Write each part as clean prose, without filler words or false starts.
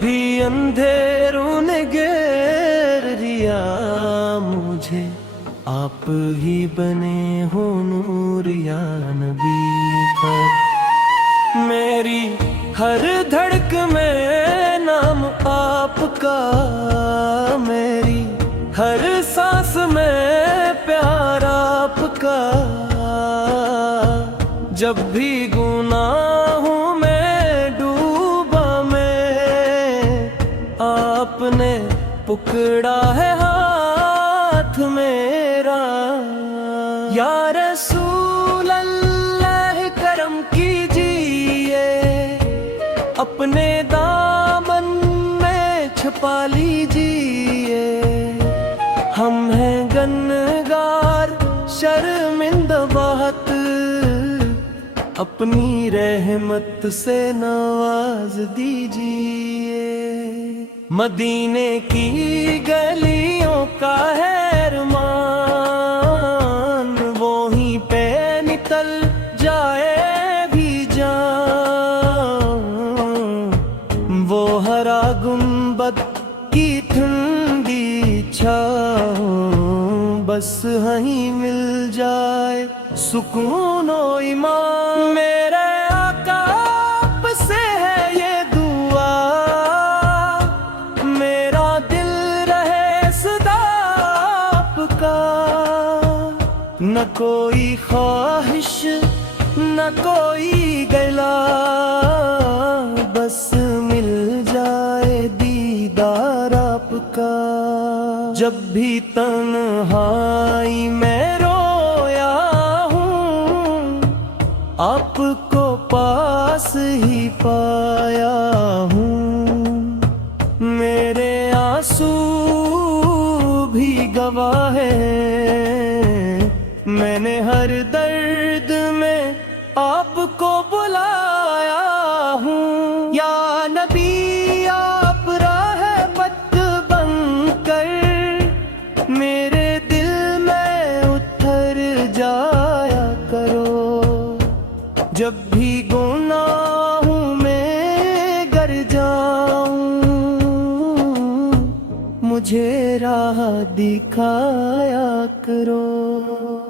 بھی اندھیروں نے گھیر لیا مجھے، آپ ہی بنے ہو نور یا نبی کا۔ میری ہر دھڑک میں نام آپ کا، میری ہر سانس میں پیار آپ کا۔ جب بھی گناہوں میں ڈوبا میں، آپ نے پکڑا ہے ہاتھ میرا۔ یا رسول اللہ کرم کیجیے، اپنے دامن میں چھپا لیجیے۔ ہم ہیں گنہگار شرمندہ بہت، اپنی رحمت سے نواز دیجیے۔ مدینے کی گلیوں کا ہے ارمان، وہیں پہ نکل جائے بھی جان۔ وہ ہرا گنبد کی ٹھنڈی چھاؤں، بس وہیں مل جائے سکون و ایمان۔ میرے آقا آپ سے ہے یہ دعا، میرا دل رہے صدا آپ کا۔ نہ کوئی خواہش نہ کوئی گلا، بس مل جائے دیدار آپ کا۔ جب بھی تنہائی میں رویا ہوں، آپ کو پاس ہی پایا ہوں۔ میرے آنسو بھی گواہ ہیں، میں نے ہر درد میں آپ کو بلایا ہوں۔ یا نبی آپ راہ بد بن کر میرے دل میں اتر جایا کرو۔ جب بھی گناہوں میں گر جاؤں، مجھے راہ دکھایا کرو۔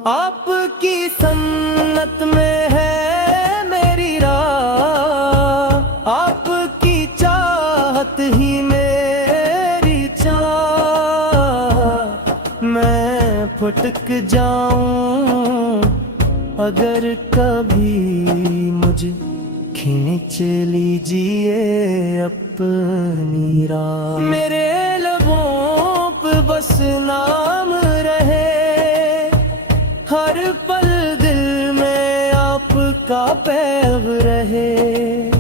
آپ کی سنت میں ہے میری راہ، آپ کی چاہت ہی میری چاہ۔ میں پھٹک جاؤں اگر کبھی، مجھے کھینچ لیجیے اپنی راہ۔ میرے لبوں پہ بس نام رہے، ہر پل دل میں آپ کا پیغام رہے۔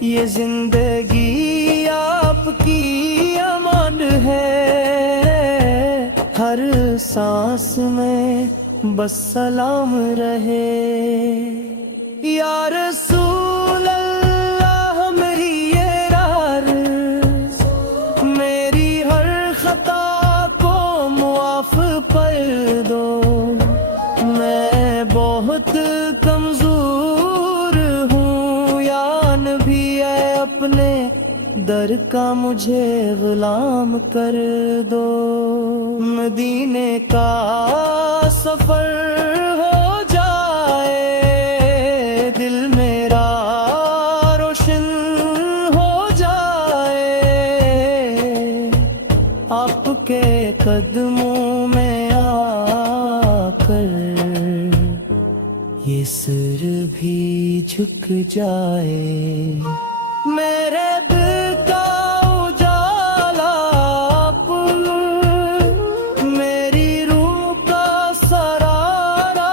یہ زندگی آپ کی امان ہے، ہر سانس میں بس سلام رہے۔ یا رسول اللہ میری یہ عرض، میری ہر خطا کو معاف کر دو۔ میں بہت کمزور ہوں، یا نبی اے اپنے در کا مجھے غلام کر دو۔ مدینے کا سفر ہو جائے، دل میرا روشن ہو جائے۔ آپ کے قدموں میں آ کر یہ سر بھی جھک جائے۔ میرے دل کا اجالا آپ، میری روح کا سرارا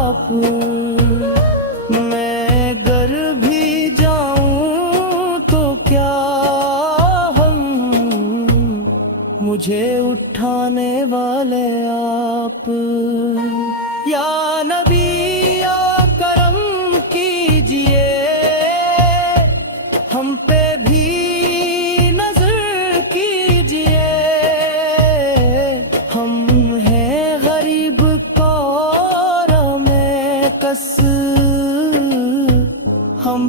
آپ۔ میں گر بھی جاؤں تو کیا ہم، مجھے اٹھانے والے آپ۔ یا نبی یا کرم کیجیے، ہم پہ بھی نظر کیجیے۔ ہم ہیں غریب کور میں کس، ہم